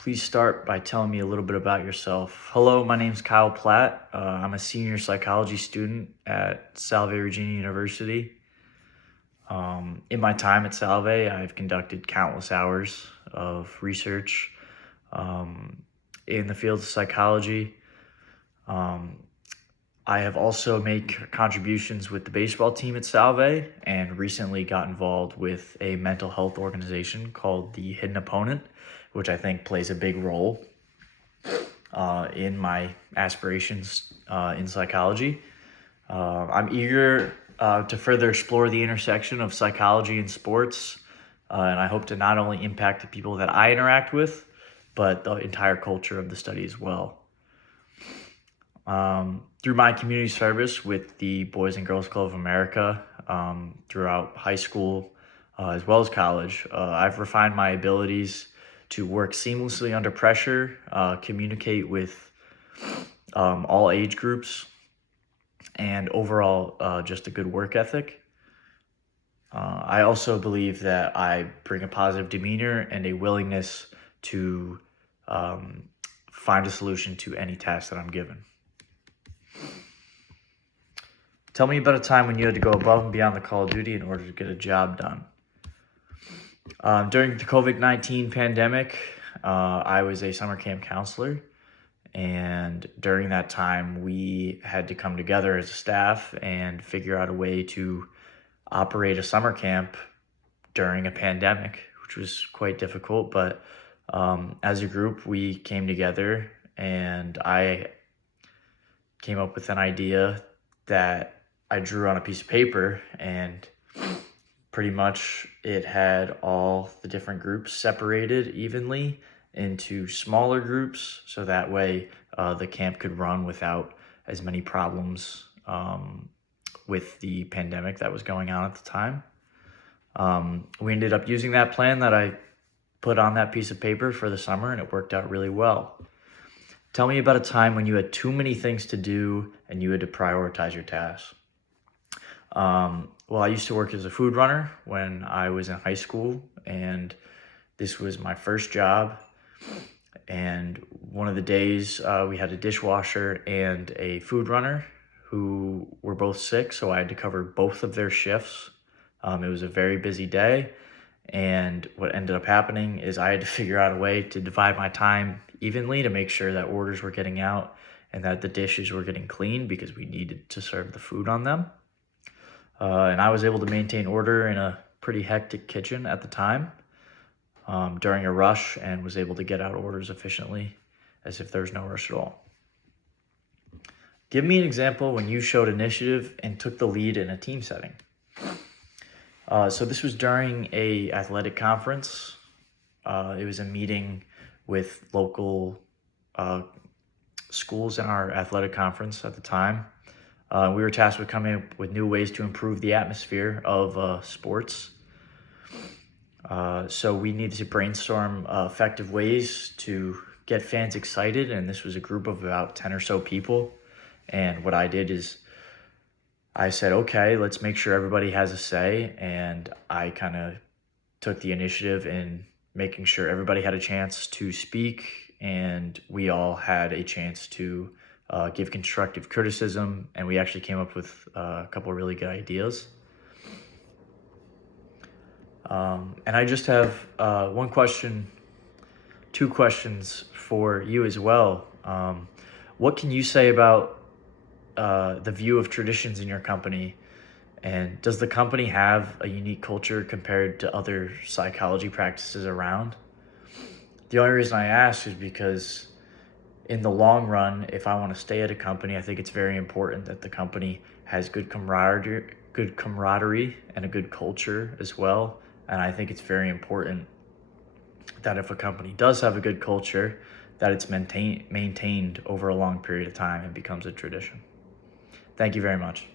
please start by telling me a little bit about yourself. Hello, my name's Kyle Platt. I'm a senior psychology student at Salve Regina University. In my time at Salve, I've conducted countless hours of research in the field of psychology. I have also made contributions with the baseball team at Salve and recently got involved with a mental health organization called the Hidden Opponent, which I think plays a big role in my aspirations in psychology. I'm eager to further explore the intersection of psychology and sports, and I hope to not only impact the people that I interact with, but the entire culture of the study as well. Through my community service with the Boys and Girls Club of America throughout high school as well as college, I've refined my abilities to work seamlessly under pressure, communicate with all age groups, and overall just a good work ethic. I also believe that I bring a positive demeanor and a willingness to find a solution to any task that I'm given. Tell me about a time when you had to go above and beyond the call of duty in order to get a job done. During the COVID-19 pandemic, I was a summer camp counselor, and during that time, we had to come together as a staff and figure out a way to operate a summer camp during a pandemic, which was quite difficult, but as a group, we came together and I came up with an idea that I drew on a piece of paper, and pretty much it had all the different groups separated evenly into smaller groups, so that way the camp could run without as many problems with the pandemic that was going on at the time. We ended up using that plan that I put on that piece of paper for the summer, and it worked out really well. Tell me about a time when you had too many things to do and you had to prioritize your tasks. Well, I used to work as a food runner when I was in high school, and this was my first job. And one of the days we had a dishwasher and a food runner who were both sick, so I had to cover both of their shifts. It was a very busy day, and what ended up happening is I had to figure out a way to divide my time evenly to make sure that orders were getting out and that the dishes were getting cleaned because we needed to serve the food on them. And I was able to maintain order in a pretty hectic kitchen at the time during a rush, and was able to get out orders efficiently as if there was no rush at all. Give me an example when you showed initiative and took the lead in a team setting. So this was during a athletic conference. It was a meeting with local schools in our athletic conference at the time. We were tasked with coming up with new ways to improve the atmosphere of sports. So we needed to brainstorm effective ways to get fans excited, and this was a group of about 10 or so people. And what I did is I said, okay, let's make sure everybody has a say, and I kind of took the initiative in making sure everybody had a chance to speak, and we all had a chance to give constructive criticism, and we actually came up with a couple of really good ideas. And I just have two questions for you as well. What can you say about the view of traditions in your company, and does the company have a unique culture compared to other psychology practices around? The only reason I ask is because in the long run, if I want to stay at a company, I think it's very important that the company has good camaraderie and a good culture as well. And I think it's very important that if a company does have a good culture, that it's maintained over a long period of time and becomes a tradition. Thank you very much.